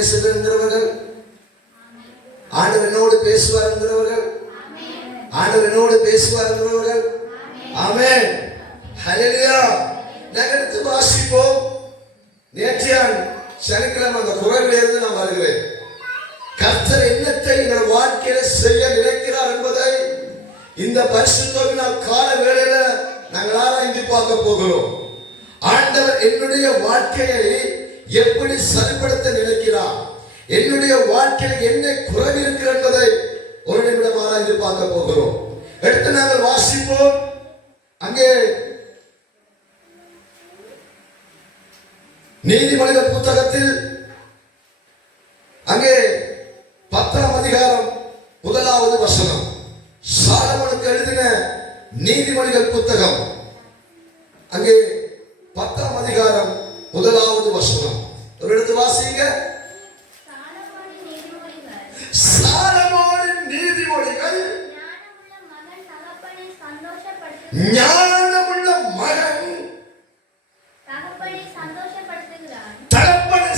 பேசுகிறவர்கள், ஆண்டவர் என்னோடு பேசுவார்கிறவர்கள், ஆண்டவர் என்னோடு பேசுவார்கிறவர்கள். ஆமென். ஹல்லேலூயா. நாங்கள் எடுத்து வாசிப்போம். நேற்றைய சனிக்கிழமை அந்த குரலிலிருந்து நான் வருகிறேன். கர்த்தர் என்னத்தை எங்கள் வாழ்க்கையில செய்ய நினைக்கிறார் என்பதை இந்த பரிசுத்தோவினால் கால வேளையில நாங்கள் ஆராய்ந்து பார்க்க போகிறோம். ஆண்டவர் என்னுடைய வாழ்க்கையை எப்படி சரிப்படுத்த நினைக்கிறார், என்னுடைய வாழ்க்கையில் என்ன குறைவு இருக்கிறது என்பதை ஒரு நிமிடம் ஆராய்ந்து பார்க்க போகிறோம். எடுத்து நாங்கள் வாசிப்போம். அங்கே நீதிமொழிகள் புத்தகத்தில் அங்கே 10ஆம் அதிகாரம் 1வது வசனம், சாலமோனுக்கு எழுதின நீதிமொழிகள் புத்தகம் அங்கே 10ஆம் அதிகாரம் 1வது வசனம். ஒரு இடத்து வாசிங்க. சாலமோனின் நீதிமொழிகள், ஞானமுள்ள மகன் தகப்பனை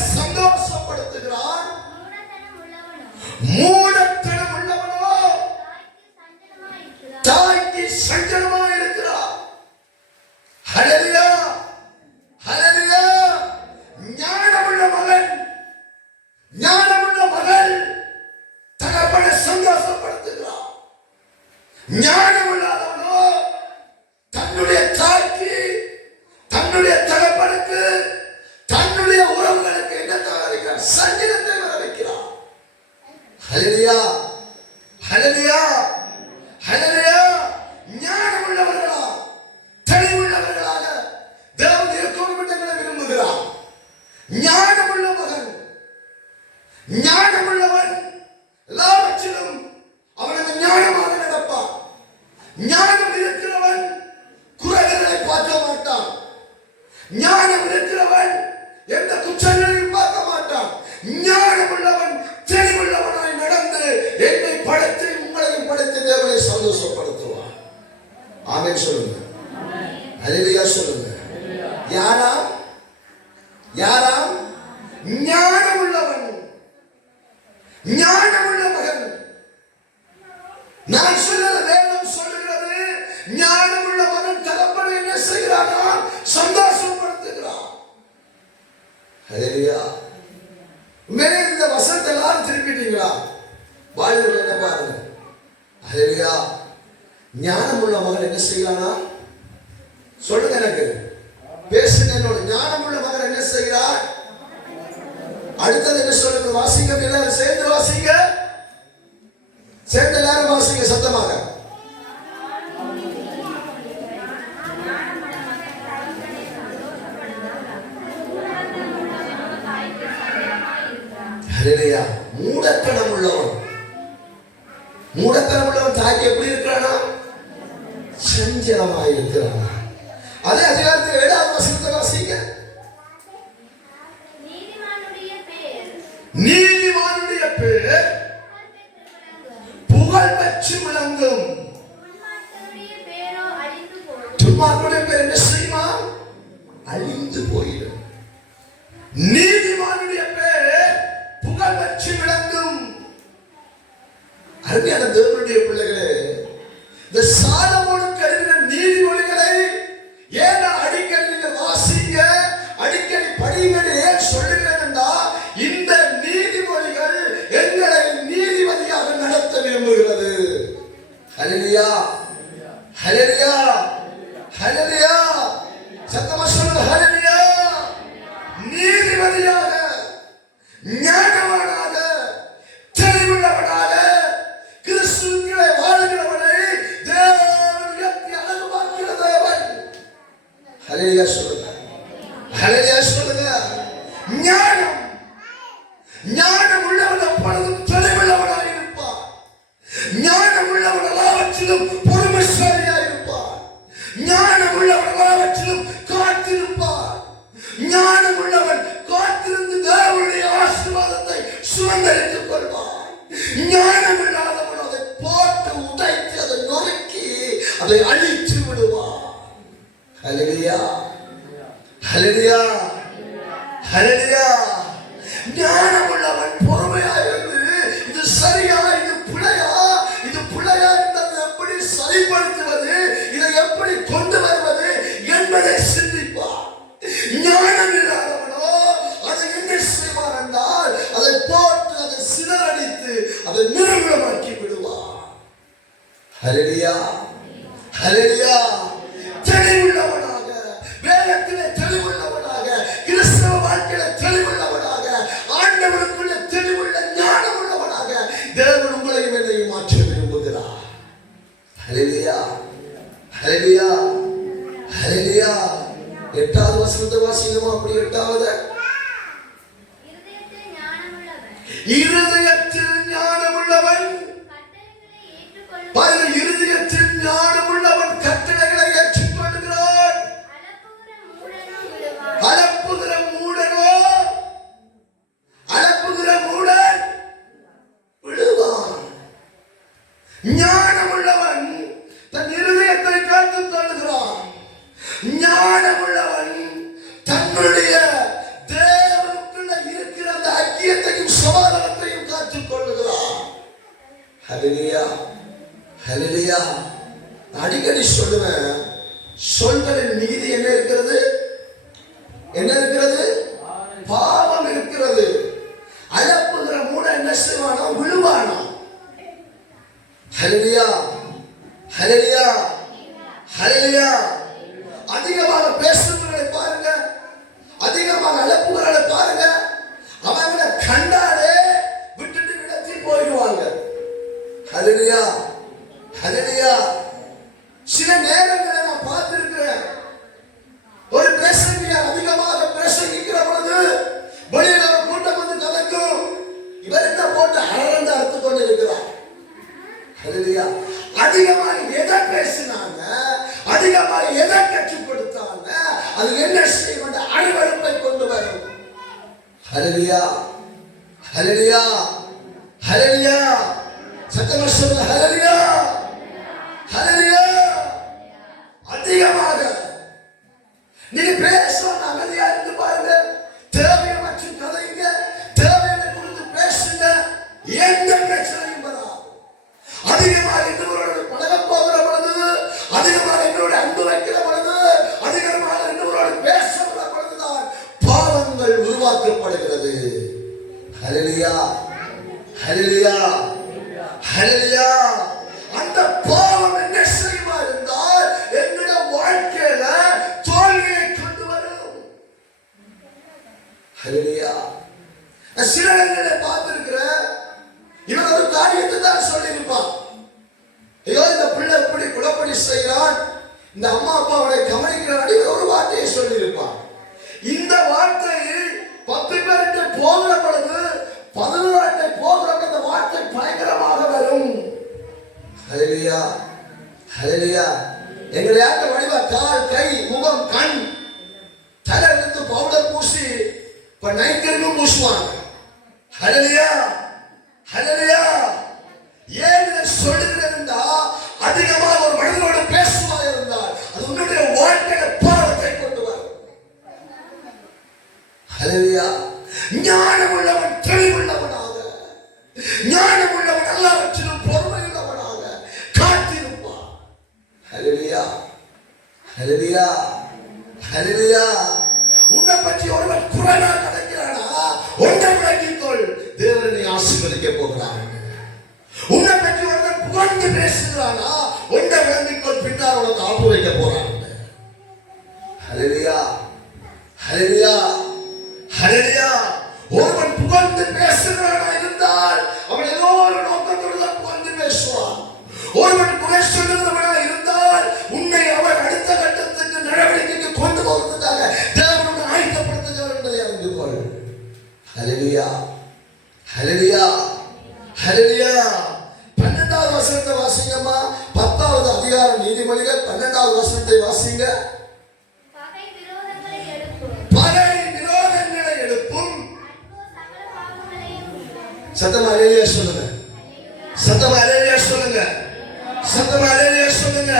சந்தோஷப்படுத்துகிறான், மூடத்தனம் உள்ளவனோ தாய்க்கு சஞ்சலமாய் இருக்கிறார். ஹல்லேலூயா, ஹல்லேலூயா. ஞானமுள்ள மகன், ஞானமுள்ள மகள் தகப்பனை சந்தோஷப்படுத்துகிறார். ஞானமுள்ளவனோ தன்னுடைய தாய்க்கு, தன்னுடைய தகப்பனுக்கு, தன்னுடைய உறவுகளுக்கு என்ன தவிர சஞ்சலத்தை வர வைக்கிறார். ஹல்லேலூயா, ஹல்லேலூயா, ஹல்லேலூயா. ஞானமுள்ளவர்களா, தெளிவுள்ளவர்களாக தேவன் இருக்கணும் என்று விரும்புகிறார். ஞானமுள்ள மகன், ஞானமுள்ளவன் எல்லாவற்றிலும் அவனுக்கு ஞானமாக நடப்பான். ஞானம் இருக்கிறவன் குறைகளை பார்க்க மாட்டான். ஞானம் இருக்கிறவன் எந்த குற்றங்களையும் பார்க்க மாட்டான். ஞானம் உள்ளவன் தெளிவுள்ளவனாய் நடந்து என்னை படைத்து உங்களையும் படைத்து தேவனை சந்தோஷப்படுத்துவான். ஆமென் சொல்லுங்க. ஹல்லேலூயா சொல்லுங்க. யாராம்? யாராம்? ஞானம் உள்ளவன், ஞானமுள்ள மகன். நான் சொல்லுற வேதம் சொல்லுகிறது, ஞானமுள்ள மகன் தகப்பனை என்ன செய்கிறானா? சந்தோஷப்படுத்துகிறான். ஹல்லேலூயா. மேலே இந்த வசனத்தை எல்லாரும் திருப்பிட்டீங்களா? வாழ்வில் என்ன பாருங்க. ஹல்லேலூயா. ஞானமுள்ள மகன் என்ன செய்கிறானா? சொல்லுங்க, எனக்கு பேசுங்க. என்னோட ஞானமுள்ள மகன் என்ன செய்கிறார்? அடுத்தது என்ன சொல்லுங்க? வாசிங்க, எல்லாரும் சேர்ந்து வாசிங்க. சேர்ந்து எல்லாரும் வாசிங்க சத்தமாக. ஹல்லேலூயா. மூடத்தனம் உள்ளவன், மூடத்தனம் உள்ளவன் தாய்க்கு எப்படி இருக்கிறானா? சஞ்சலமாய் இருக்கிறானா? அதே அதிகாரத்தில் 7வது வசனத்தை வாசிங்க. நீதிமானுடைய பேர் புகழ் பெற்று விளங்கும், துன்மார்க்கனுடைய பேர் என்ன செய்யுமா? அழிந்து போயிடும். நீதிமானுடைய பேர் புகழ் பெற்று விளங்கும். அருமையான தேவனுடைய பிள்ளைகளே, இந்த சாலமோனுக்கு எழுதின நீதிமொழிகளை ஏன் அடிக்கடி நீங்க வாசிங்க, அடிக்கடி படிங்க ஏன் சொல்லுகிறேன் என்றால், இந்த நீதிமொழிகள் எங்களை நீதிபதியாக நடத்த விரும்புகிறது. ஹல்லேலூயா, ஹல்லேலூயா, ஹல்லேலூயா. சத்தமா சொல்லுங்க. ஹல்லேலூயா. நீதிபதியாக, ஞானவானாக, தெளிவுள்ளவனாக கிறிஸ்துவிலே வாழ்கிறவனை தேவன் உயர்த்தி அழகு பார்க்கிற தேவன். ஹல்லேலூயா சொல்லுங்க. ஹல்லேலூயா சொல்லுங்க. ஞானம், ஞானம் உள்ளவன் எப்பொழுதும் தெளிவுள்ளவனாக இருப்பான். ஞானம் உள்ளவன் எல்லாவற்றிலும் பொறுமைசாலியாக இருப்பான். ஞானம் உள்ளவன் எல்லாவற்றிலும் காத்திருப்பான். ஞானம் உள்ளவன் காத்திருந்து தேவனுடைய ஆசீர்வாதத்தை சுதந்தரித்துக் கொள்வான். ஞானம் இல்லாதவன் அதை போட்டு உடைத்து, அதை நொறுக்கி, அதை அழித்து விடுவான். ஹல்லேலூயா, ஹல்லேலூயா, ஹல்லேலூயா. ஞானம் உள்ளவன் அவன் பொறுமையா இருந்து இது சரியா, இது பிழையா என்பதை எப்படி சரிப்படுத்துவது, இதை எப்படி கொண்டு வருவது என்பதை சிந்திப்பார். ஞானம் இல்லாதவனோ அதை என்ன செய்வான் என்றால் அதை போட்டு அதை சிதறடித்து அதை நிர்மூலமாக்கி விடுவார். ஹல்லேலூயா, ஹல்லேலூயா. தெளிவுள்ளவனாக, வேதத்திலே தெளிவுள்ளவனாக, கிறிஸ்தவ வாழ்க்கையில தெளிவுள்ளவனாக, ஆண்டவருக்குள்ள தெளிவுள்ள ஞானம் உள்ளவனாக தேவன் உங்களையும் என்னையும் மாற்ற விரும்புகிறார். ஹல்லேலூயா, ஹல்லேலூயா, ஹல்லேலூயா. 8வது வசனத்தை வாசிக்கணுமா? அப்படி 8வது, இருதயத்தில் ஞானமுள்ளவன், இருதயத்தில் ஞானமுள்ளவன் கட்டளைகளை ஏற்றுக்கொள்கிறான். அலப்புகிற மூடன் விடுவான். ஞானமுள்ளவன் தன் இருதயத்தை காத்துக் கொள்கிறான். ஞானமுள்ளவன் தன்னுடைய தேவனுக்குள்ள இருக்கிற அந்த ஐக்கியத்தையும் சமாதானத்தையும் காத்துக் கொள்கிறான். ஹல்லேலூயா, ஹல்லேலூயா. அடிக்கடி சொல்லுவேன், சொல்களின் மீது என்ன இருக்கிறது? என்ன இருக்கிறது? பாவம் இருக்கிறது. அலப்புகிற மூட என்ன செய்வானோ? விழுவானோ. ஹல்லேலூயா, ஹல்லேலூயா, ஹல்லேலூயா. அதிகமாக பேசுகிறவர்களை பாருங்க, அதிகமாக அலப்புகிறவர்களை பாருங்க, அவங்க கண்டாலே விட்டுட்டு விடத்தி போயிடுவாங்க. ஹல்லேலூயா, ஹல்லேலூயா. சில நேரங்களை நான் பார்த்திருக்கிறேன், ஒரு பிரசங்கியார் அதிகமாக பிரசங்கிக்கிற பொழுது வெளியில் ஒரு கூட்டம் வந்து கலக்கும், இவர் என்ன போட்டு அரண்டு அறுத்து கொண்டு இருக்கிறார். ஹல்லேலூயா. அதிகமாக எதை பேசினாங்க, அதிகமாக எதை கற்றுக் கொடுத்தாங்க, அது என்ன செய்யும்? அருவருப்பை கொண்டு வரும். ஹல்லேலூயா, ஹல்லேலூயா, ஹல்லேலூயா. சத்தமா சொல்லுங்க, ஹல்லேலூயா, ஹல்லேலூயா. அதிகமாக நீங்க பேசணும், அமைதியா இருந்து பாருங்க, தேவையை மற்றும் கதைங்க, தேவையை குறித்து பேசுங்க, எந்த பிரச்சனையும் வராது. அதிகமாக இன்னொரு பழக போகிற பொழுது, அதிகமாக இன்னொரு அன்பு வைக்கிற பொழுது, அதிகமாக இன்னொரு பேசுகிற பொழுதுதான் பாவங்கள் உருவாக்கப்படுகிறது. ஹல்லேலூயா, ஹல்லேலூயா, ஹல்லேலூயா. அந்த பாவம் என்ன செய்யுமா இருந்தால் என்னுடைய வாழ்க்கையில தோல்வியை கொண்டு வரும். ஹல்லேலூயா. சில இடங்களை பார்த்திருக்கிறேன், இவன் ஒரு காரியத்தை தான் சொல்லியிருப்பான், ஐயோ இந்த பிள்ளை இப்படி குழப்படி செய்கிறான், இந்த அம்மா அப்பா அவனை கவனிக்கிறான், ஒரு வார்த்தையை சொல்லியிருப்பான். இந்த வார்த்தையை 10 பேருக்கு போகிற பொழுது 11 போகிறப்ப இந்த வார்த்தை பயங்கரமாக வரும். ஹல்லேலூயா, ஹல்லேலூயா. எங்களை யாக்க வடிவா கால், கை, முகம், கண், தலை எடுத்து பவுடர் பூசி இப்ப நைக்கிலும் பூசுவாங்க. ஹல்லேலூயா, ஹல்லேலூயா. ஏன் இதை சொல்லுகிறேன்டா, அதிகமாக ஒரு மனிதனோடு பேசுவா இருந்தால் அது உன்னுடைய வாழ்க்கையில பாவத்தை கொண்டு வரும். ஹல்லேலூயா. ஞானமுள்ளவன் தெளிவுள்ளவனாக, ஞானமுள்ளவன் எல்லாவற்றிலும் பொறுமையுள்ளவனாக காத்திருப்பான். ஹல்லேலூயா, ஹல்லேலூயா, ஹல்லேலூயா. உன்னை பற்றி ஒருவன் குறைவா நடக்கிறானா, ஒன்றை விளக்கிக்கொள், தேவனை ஆசீர்வதிக்க போகிறான். உன்னை பற்றி ஒருவன் புகழ்ந்து பேசுகிறானா, ஒன்றை விளங்கிக்கொள், பின்னால் உனக்கு ஆப்பு வைக்க போறான். ஹல்லேலூயா, ஹல்லேலூயா, ஹல்லேலூயா. ஒருவன் புகழ்ந்து பேசுகிறானா இருந்தால் அவன் ஏதோ ஒரு நோக்கத்தோடு தான் புகழ்ந்து பேசுவான். ஒருவன் புகழ் சொல்லுகிறவனா இருந்தால் உன்னை அவன் அடுத்த கட்டத்துக்கு நடவடிக்கைக்கு கொண்டு போவதற்காக தேவனுடன் ஆயத்தப்படுத்துகிறார் என்பதை அறிந்து கொள். ஹல்லேலூயா, ஹல்லேலூயா, ஹல்லேலூயா. 12வது வசனத்தை வாசிங்கம்மா. 10வது அதிகாரம் நீதிமொழிகள் 12வது வசனத்தை வாசிங்க. பகை விரோதங்களை எடுப்பும். சத்தமா ஹல்லேலூயா சொல்லுங்க, சத்தமா ஹல்லேலூயா சொல்லுங்க, சத்தமா ஹல்லேலூயா சொல்லுங்க.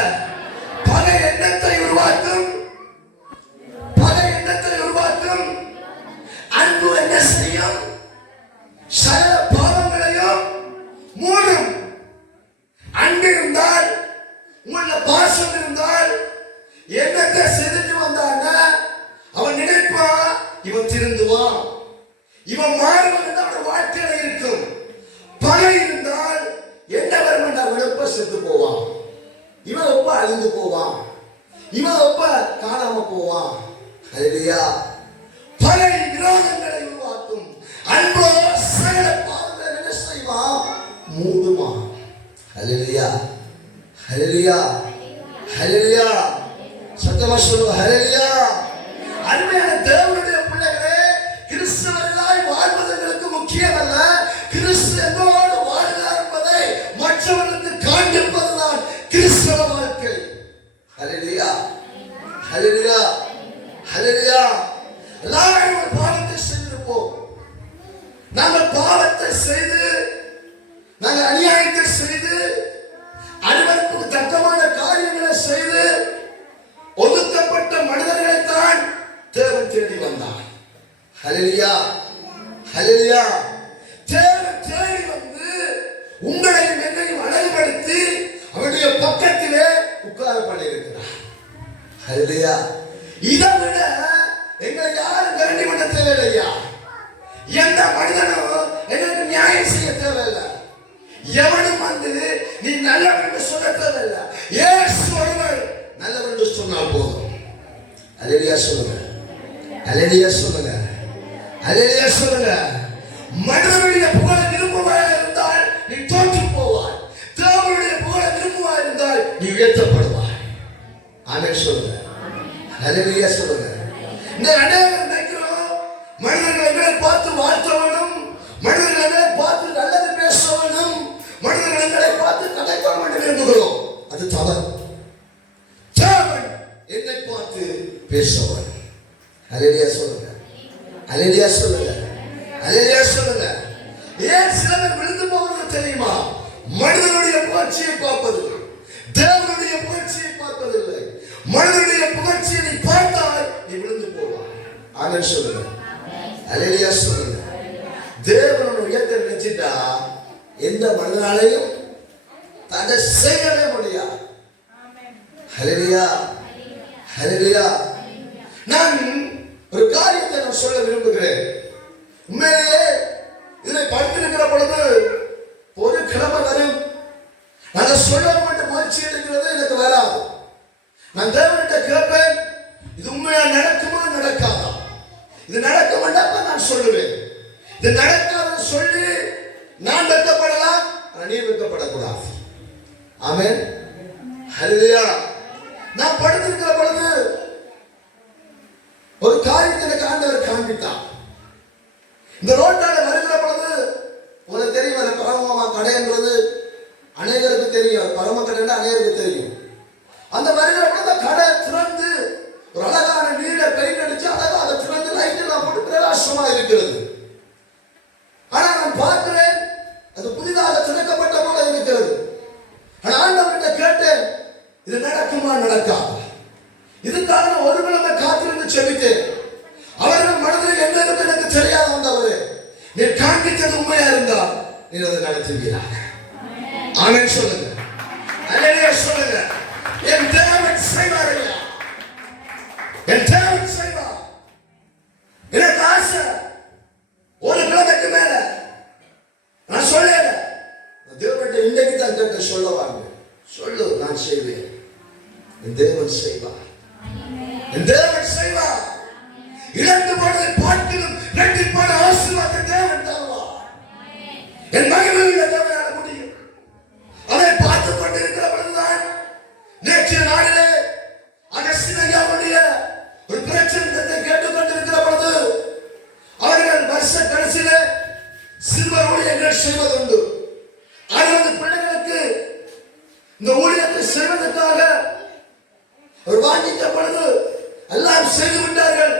பகை எண்ணத்தை உருவாக்கும், பகை எண்ணத்தை உருவாக்கும். அன்பு என்ன செய்யும்? இவன் மாறுவது அவனுடைய வாழ்க்கையில இருக்கும். பகை இருந்தால் என்ன வரும் என்றால் வெப்ப செத்து போவான், இவன் வெப்ப அழிந்து போவான், இவன் வெப்ப காணாம போவான். ஹல்லேலூயா. பகை விரோதங்களை உருவாக்கும். அன்போ சகல பாவங்களை என்ன செய்வான்? மூடுவான். ஹல்லேலூயா, ஹல்லேலூயா, ஹல்லேலூயா. சத்தமா சொல்லுங்க ஹல்லேலூயா. அருமையான தேவனுடைய பிள்ளைகளே, கிறிஸ்தவர்களாய் வாழ்வதற்கு முக்கியமல்ல, கிறிஸ்து என்னோடு வாழ்கிறார் என்பதை மற்றவர்களுக்கு காண்பிப்பதுதான் கிறிஸ்தவ வாழ்க்கை. ஹல்லேலூயா, ஹல்லேலூயா, ஹல்லேலூயா. எல்லாரும் ஒரு பாவத்தை செய்திருப்போம். நாங்கள் பாவத்தை செய்து, நாங்கள் அநியாயத்தை செய்து, அனுபவத்துக்கு தக்கமான காரியங்களை செய்து ஒதுக்கப்பட்ட மனிதர்களைத்தான் தேவன் தேடி வந்தார். ஹல்லேலூயா, ஹல்லேலூயா. தேவன் தேடி வந்து உங்களையும் என்னையும் அழகுபடுத்தி அவருடைய பக்கத்திலே உட்கார பண்ணியிருக்கிறார். ஹல்லேலூயா. இதை விட எங்களை யாரும் கரண்டி பண்ண தேவையில்லையா? எந்த மனிதனும் எங்களுக்கு நியாயம் செய்ய தேவையில்லை. எவனும் வந்து நீ நல்லவன் என்று சொல்ல தேவையில்லை. இயேசு ஒருவர் நல்லவன் என்று சொன்னால் போதும். ஹல்லேலூயா சொல்லுங்க, ஹல்லேலூயா சொல்லுங்க, ஹல்லேலூயா சொல்லுங்க. மனிதனுடைய புகழ விரும்புவாய் இருந்தால் நீ தோற்று போவாய். தேவனுடைய புகழ விரும்புவாய் இருந்தால் நீ உயர்த்தப்படுவாய். ஆமென் சொல்லுங்க, ஹல்லேலூயா சொல்லுங்க. இந்த அநேகர் நினைக்கிறோம் மனிதர்களை பார்த்து வாழ்த்தவனும், மனிதர்களை பார்த்து நல்லது பேசுவனும், மனிதர்களை பார்த்து கதைக்கணும் என்று விரும்புகிறோம். அது தவறு. தேவன் என்னை பார்த்து பேசுவன். ஹல்லேலூயா சொல்லுங்க, ஹல்லேலூயா சொல்லுங்க, ஹல்லேலூயா சொல்லுங்க. ஏன் சிலர் விழுந்து போவது தெரியுமா? மனிதனுடைய புகழ்ச்சியை பார்ப்பது, தேவனுடைய புகழ்ச்சியை பார்ப்பதில்லை. மனிதனுடைய புகழ்ச்சியை நீ பார்த்தால் நீ விழுந்து போவாய். ஆமென் சொல்லுங்க, ஹல்லேலூயா சொல்லுங்க. தேவன் உயர்த்த நினைச்சிட்டா எந்த மனிதனாலையும் தன்னை செய்யவே முடியாது. ஹல்லேலூயா, ஹல்லேலூயா. நான் ஒரு காரியத்தை நான் சொல்ல விரும்புகிறேன். உண்மையிலேயே இதை படித்திருக்கிற பொழுது ஒரு கிழமை வரும் அதை சொல்ல வேண்டும் முயற்சி எடுக்கிறது எனக்கு வராது. நான் தேவன்கிட்ட கேட்பேன், இது உண்மையா நடக்குமா நடக்காதா? இது நடக்க வேண்டாம் நான் சொல்லுவேன். இது நடக்காத சொல்லி நான் வெட்கப்படலாம், நீ வெட்கப்படக்கூடாது. ஆமென், ஹல்லேலூயா. நான் படுத்திருக்கிற பொழுது ஒரு காரியத்தை எனக்கு ஆண்டவர் காண்பித்தார். இந்த ரோட்டால வருகிற பொழுது உங்களுக்கு தெரியும், பரமமா கடைன்றது அநேகருக்கு தெரியும். பரம கடைன்னா அநேகருக்கு தெரியும். அந்த வருகிற பொழுது கடை திறந்து ஒரு அழகான நீல பெயிண்ட் அடிச்சு அழகா அதை திறந்து லைட் எல்லாம் போட்டு பிரகாசமா இருக்கிறது. ஆனா நான் பார்க்கிறேன், அது புதிதாக திறக்கப்பட்ட போல இருக்கிறது. ஆனா ஆண்டவர்கிட்ட கேட்டேன், இது நடக்குமா நடக்காது? இதுக்காக ஒரு கிழமை காத்திருந்து செபித்தேன். அவர்கள் மனதில் என்ன இருக்கு எனக்கு தெரியாது. ஆண்டவரே, நீ காண்பித்தது உண்மையா இருந்தால் நீ அதை நடத்துவீராக. ஆமென் சொல்லுங்க, ஹல்லேலூயா சொல்லுங்க. என் தேவன் செய்வார், என் தேவன் செய்வார். எனக்கு ஆசை ஒரு கிழமைக்கு மேல நான் சொல்லல. தேவன்கிட்ட இன்றைக்கு தான் கேட்ட சொல்லவாங்க, சொல்லு நான் செய்வேன். என் தேவன் செய்வார், என் தேவன் செய்வார். இழந்து போனதை பார்க்கணும் இரட்டிப்பான ஆசீர்வாதத்தை தேவன் தருவார். என் மகிமையுள்ள தேவனால முடியும். அதை பார்த்துக் கொண்டிருக்கிற பொழுதுதான் நேற்றைய நாளிலே அகஸ்டின் ஐயாவுடைய ஒரு பிரச்சனை கேட்டுக் கொண்டிருக்கிற பொழுது அவர்கள் வருஷ கடைசியிலே சிறுவர் ஊழியர்கள் செய்வதுண்டு. 60 பிள்ளைகளுக்கு இந்த ஊழியத்தை செய்வதற்காக ஒரு வாங்கிட்ட பொழுது எல்லாம் செய்து விட்டார்கள்.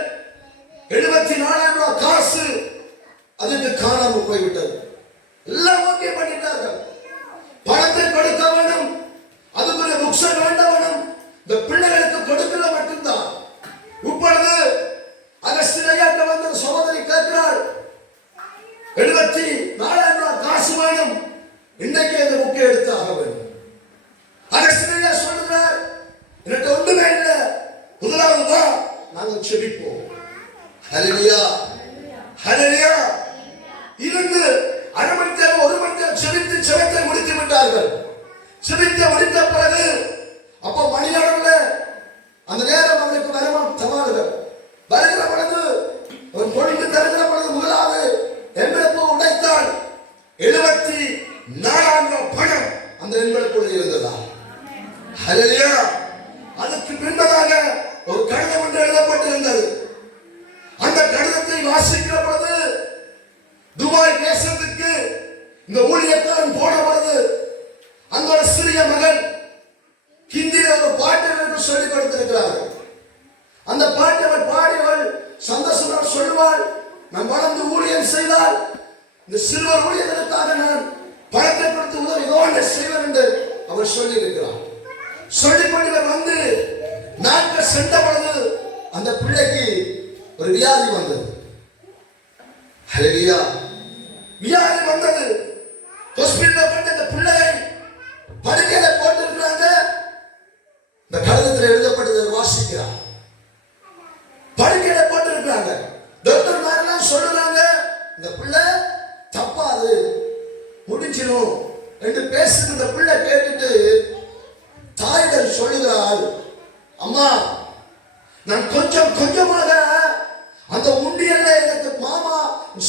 74,000 ரூபாய் காசு அதுக்கு காணாமல் போய்விட்டது. எல்லாம் ஓகே பண்ணிட்டார்கள். பணத்தை கொடுக்க வேண்டும், அதுக்குரிய புக்ஸை வேண்ட வேண்டும். இந்த பிள்ளைகளுக்கு கொடுக்கல மட்டும்தான். இப்பொழுது அகஸ்டின் ஐயாட்ட வந்து சகோதரி கேட்கிறாள், 74,000 ரூபாய் காசு வேணும், இன்னைக்கு இந்த புக்கை எடுத்தாக வேண்டும். அகஸ்டின் ஐயா சொல்லுகிறார், எனக்கு ஒன்றுமே இல்லை, முதலாவது தான் நாங்கள் செபிப்போம். ஹல்லேலூயா, ஹல்லேலூயா. ஊழியக்காரன் போன பொழுது அந்த ஒரு சிறிய மகன் ஹிந்தியில ஒரு பாட்டு சொல்லிக் கொடுத்திருக்கிறார்கள். அந்த பாட்டை அவள் பாடியவள் சந்தோஷமாக சொல்லுவாள், நான் வளர்ந்து ஊழியம் செய்தால் இந்த சிறுவர் ஊழியர்களுக்காக நான் பணத்தை கொடுத்து உதவி செய்வேன் என்று அவர் சொல்லி இருக்கிறார். சொல்லிக்கொண்டு வந்து நாட்கள் சென்ற பொழுது அந்த பிள்ளைக்கு ஒரு வியாதி வந்தது. ஹல்லேலூயா. வியாதி வந்தது. ஹாஸ்பிடல்ல கொண்டு அந்த பிள்ளையை படுக்கையில போட்டிருக்கிறாங்க. இந்த கடிதத்தில் எழுதப்பட்டதை வாசிக்கிறார். படுக்கையில போட்டிருக்கிறாங்க. டாக்டர் மாரெல்லாம் சொல்றாங்க, இந்த பிள்ளை தப்பாது முடிஞ்சிடும் என்று பேசுகின்ற பிள்ளை கேட்டுட்டு தாய்கள் சொல்லுகிறாள், அம்மா நான் கொஞ்சம் கொஞ்சமாக அந்த உண்டியல்ல எனக்கு மாமா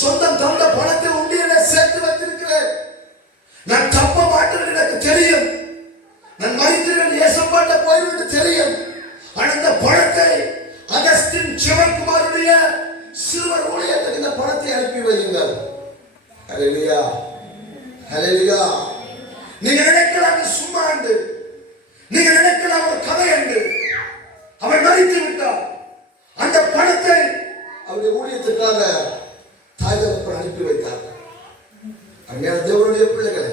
சொந்தம் தந்த பணத்தை உண்டியல்ல சேர்த்து வைத்திருக்கிறேன். நான் தப்ப மாட்டேன் எனக்கு தெரியும். நான் மறித்திருவேன் ஏசப்பாட்ட போய்விட்டு தெரியும். ஆனால் இந்த பணத்தை அகஸ்டின் சிவகுமாருடைய சிறுவர் ஊழியத்துக்கு இந்த பணத்தை அனுப்பி வையுங்கள். ஹல்லேலூயா. ஹல்லேலூயா. நீங்க நினைக்கலாம் சும்மா என்று, நீங்க நினைக்கலாம் ஒரு கதை என்று. அவன் மறித்து விட்டார். அந்த பணத்தை அவருடைய ஊழியத்துக்காக தாய் தகப்பன் அனுப்பி வைத்தார். அருமையான தேவனுடைய பிள்ளைகளே,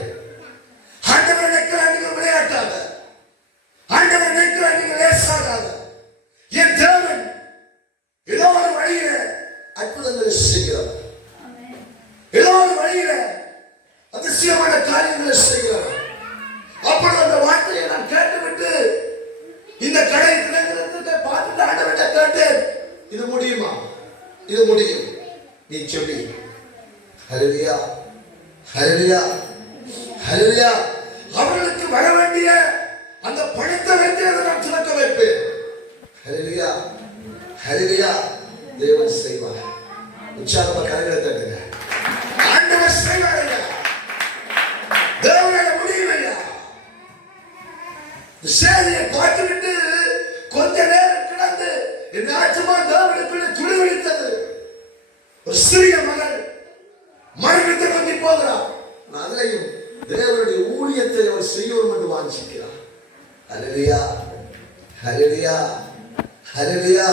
ஆண்டவர் நினைக்கிறார் நீங்கள் விளையாட்டாக, ஆண்டவர் நினைக்கிறார் நீங்கள் லேசாகாத. என் தேவன் ஏதோ ஒரு வழியில அற்புதங்களை செய்கிறார். ஏதோ ஒரு வழியில அதிசயமான காரியங்களை செய்கிறார். அப்பொழுது அந்த வார்த்தையை நான் கேட்டுவிட்டு இந்த கடை திறக்கிறதுக்கு பார்த்துட்டு ஆண்டவர்கிட்ட கேட்டேன், இது முடியுமா? இது முடியும், நீ சொல்லி. ஹல்லேலூயா. ஹல்லேலூயா. ஹல்லேலூயா. அவர்களுக்கு வர வேண்டிய அந்த பணத்தை வைத்து அதை நான் திறக்க வைப்பேன். ஹல்லேலூயா. ஹல்லேலூயா. தேவன் செய்வார். உற்சாகமா கரங்களை தட்டுங்க. ஆண்டவர் செய்வார். தேவனால முடியும் ஐயா. சேதியை பார்த்துவிட்டு கொஞ்ச நேரம் கிடந்து என் ஆத்மா தேவனுக்குள்ள துளிவிழித்தது. ஒரு சிறிய மகள் மரணத்தை நோக்கி போகிறார். அதிலையும் தேவனுடைய ஊழியத்தை அவர் செய்யணும் என்று வாஞ்சிக்கிறார். ஹல்லேலூயா. ஹல்லேலூயா. ஹல்லேலூயா.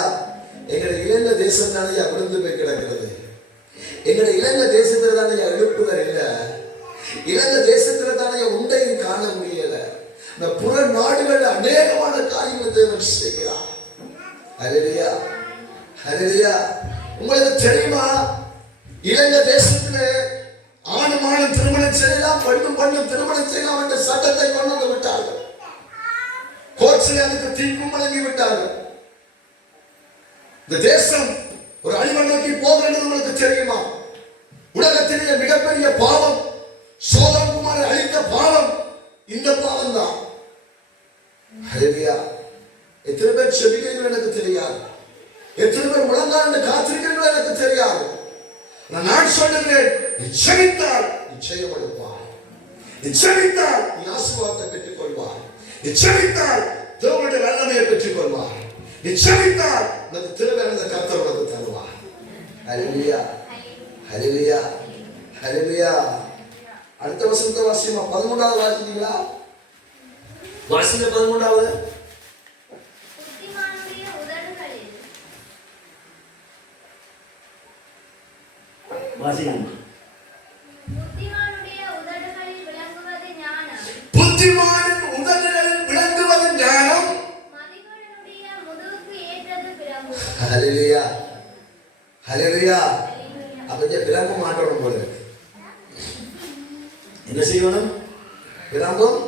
எங்களுடைய இளைஞ தேசம் தானே விழுந்து போய் கிடக்கிறது. எங்களுடைய இளைஞ தேசத்தில் தானே எழுப்புதல் இல்லை. இளைஞ தேசத்தில் தானே உண்டையும் காண முடியல. இந்த புற நாடுகள் அநேகமான காரியங்களை தேவன் செய்கிறார். ஹல்லேலூயா. ஹல்லேலூயா. உங்களுக்கு தெரியுமா, இளைஞ தேசத்தில் ஆணும் திருமணம் செய்யலாம், பெண்ணும் திருமணம் செய்யலாம் என்ற சட்டத்தை கொண்டு வந்து விட்டார்கள். கோர்ட்ஸில் அதுக்கு தீர்ப்பும் வழங்கி விட்டார்கள். இந்த தேசம் ஒரு அழிவை நோக்கி போகிறது உங்களுக்கு தெரியுமா? உலகத்திலேயே மிகப்பெரிய பாவம் சோதம் குமாரை அழித்த பாவம் இந்த பாவம் தான். ஹல்லேலூயா. எத்தனை பேர் செபிக்கிறீர்கள் எனக்கு தெரியாது. எத்தனை பேர் முழங்கால் காத்திருக்கிறீர்கள் எனக்கு தெரியாது. நான் சொல்லுகிறேன், நிச்சயித்தால் நிச்சயம் எடுப்பார். நிச்சயித்தால் நீ ஆசீர்வாதத்தை பெற்றுக் கொள்வார். நிச்சயித்தால் தேவனுடைய வல்லமையை பெற்றுக் கொள்வார். நிச்சயித்தால் உனக்கு திருவேறந்த கர்த்தர் உனக்கு தருவார். ஹல்லேலூயா. ஹல்லேலூயா. ஹல்லேலூயா. அடுத்த வசனத்தை வாசிமா. 13வது வாசித்தீங்களா? வாசிங்க 13வது. வாசிங்க. புத்திமானுடைய உதடுகளில் விளங்குவது ஞானம். புத்திமானின் உதடுகளில் விளங்குவது ஞானம். மதிகேடனுடைய முதுகுக்கு ஏற்றது பிரம்பு. ஹல்லேலூயா. ஹல்லேலூயா. அப்ப பிரம்பு மாட்டணும் போல. என்ன செய்யணும்? பிரம்பும்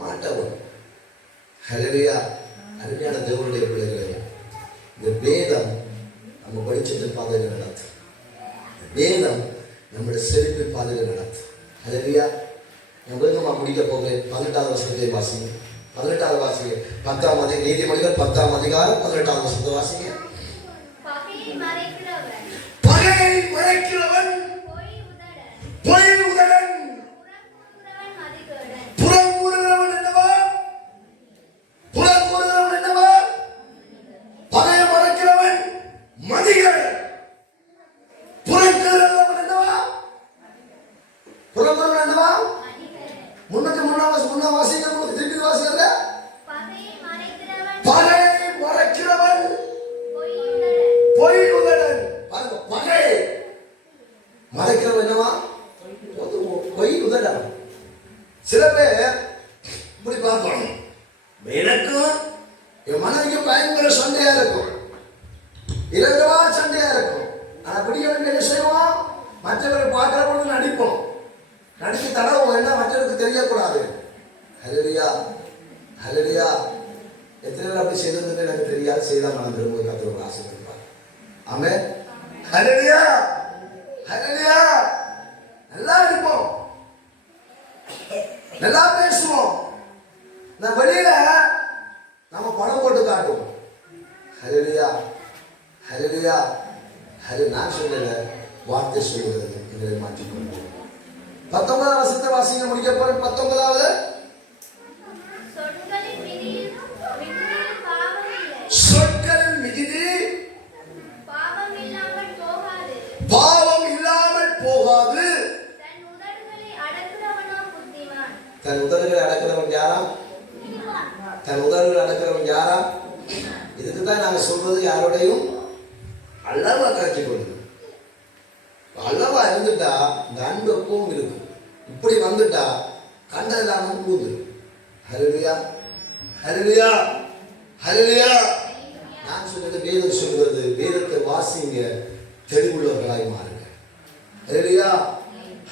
மாட்டவும். ஹல்லேலூயா. அருமையான தேவனுடைய பிள்ளைகளே, இந்த வேதம் நம்ம படிச்சது பாதையில் நடத்தும். வேதம் நம்முடைய செழிப்பின் பாதையில் நடத்தும். ஹல்லேலூயா. நான் வேகமா முடிக்க போகிறேன். 18வது வசனத்தை வாசிங்க. 18வது வாசிங்க. 10ஆம் அதிகாரம் நீதிமொழிகள் 10ஆம் அதிகாரம் 18வது வசனத்தை வாசிங்க. பகையை மறைக்கிறவன் பொய் உதடன். புறம் கூறுகிறவன் என்னவா? புறம் கூறுகிறவன் என்னவா? பகையை மறைக்கிறவன் மதிகேடன். புறம் கூறுகிறவன் என்னவா? புறம் கூறுகிறவன் என்னவா? முன்ன வாசிங்க, திருப்பி வாசிங்க. பகையை மறைக்கிறவன் பகையை மறைக்கிறவன் பொய்யுள்ளவன். பொய்யுள்ளவன். பாருங்க, பகை மறைக்கிறவன் என்னவா? பொய் உதடன். சில பேர் இப்படி பார்ப்போம், எனக்கும் என் மனைவிக்கும் பயங்கர சண்டையா இருக்கும், இரண்டவா சண்டையா இருக்கும். ஆனா பிடிக்க என்ன செய்வோம்? மற்றவர்கள் பார்க்கிற பொழுது நடிப்போம், நடிச்சு தடவும், என்ன மற்றவருக்கு தெரியக்கூடாது. ஹல்லேலூயா, ஹல்லேலூயா. எத்தனை பேர் அப்படி செய்தது எனக்கு தெரியாது, செய்தா மனம் திரும்ப கத்தர் ஆசைப்படுவார். ஆமென், ஹல்லேலூயா, ஹல்லேலூயா. நல்லா இருப்போம், நல்லா பேசுவோம், நான் வெளியில நம்ம படம் போட்டு காட்டுவோம். ஹல்லேலூயா, ஹல்லேலூயா, ஹல்லேலூயா. நான் சொல்லல, வார்த்தை சொல்கிறது எங்களை மாற்றிக்கொள்வோம். 19ஆம் வசனத்தை வாசிங்க, முடிக்க போறேன். 19வது, சொற்களின் மிகுதியில் பாவமில்லை. சொற்களின் மிகுதி பாவம் இல்லாமல் போகாது. பாவம் இல்லாமல் போகாது. தன் உதடுகளை அடக்குறவனோ புத்திமான். தன் உதடுகளை அடக்கிறவன் யாரா? தன் உதடுகளை அடக்கிறவன் யாரா? இதுக்கு தான் நாங்க சொல்றது, யாரோடையும் அளவா காட்சி கொள்ளுங்க. அளவா இருந்துட்டா இந்த அன்பு எப்பவும் இருக்கும். இப்படி வந்துட்டா கண்டதெல்லாம் பூந்து. ஹல்லேலூயா, ஹல்லேலூயா, ஹல்லேலூயா. நான் சொன்னது வேதம் சொல்கிறது, வேதத்தை வாசிங்க, தெளிவுள்ளவர்களாய் மாறுங்க. ஹல்லேலூயா,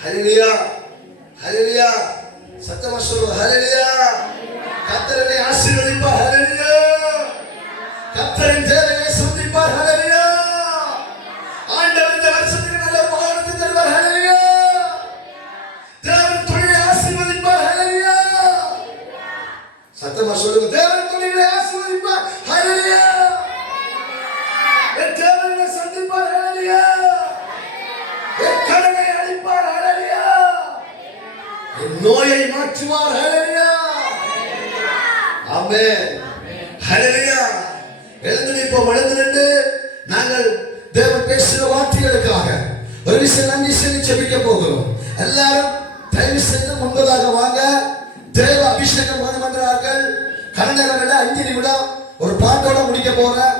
ஹல்லேலூயா, ஹல்லேலூயா. சத்தமா சொல்லுங்க, ஹல்லேலூயா. கர்த்தரை ஆசீர்வதிப்பார். ஹல்லேலூயா. கர்த்தரின் தேவையை சந்திப்பார். ஹல்லேலூயா. ஆண்டவர் இந்த வருஷத்துக்கு நல்ல வானத்தை தருவார். ஹல்லேலூயா. தேவன் தொழிலை ஆசீர்வதிப்பார். ஹல்லேலூயா. சத்தமா சொல்லுங்க, தேவன் தொழிலை ஆசீர்வதிப்பார். ஹல்லேலூயா. என் தேவனை சந்திப்பார். ஹல்லேலூயா. என் கடனை அழிப்பார். ஹல்லேலூயா. என் நோயை மாற்றுவார். ஹல்லேலூயா. ஆமென், ஹல்லேலூயா. எழுந்து நிற்போம், எழுந்து நின்று நாங்கள் தேவன் பேசுகிற வார்த்தைகளுக்காக ஒரு விஷயம் நன்றி சொல்லி ஜெபிக்க போகிறோம். எல்லாரும் தயவு செய்து முன்பதாக வாங்க. தேவ அபிஷேகம் வேண்டுமென்றார்கள். கடந்த 5 நிமிடம் ஒரு பாட்டோட முடிக்க போறேன்.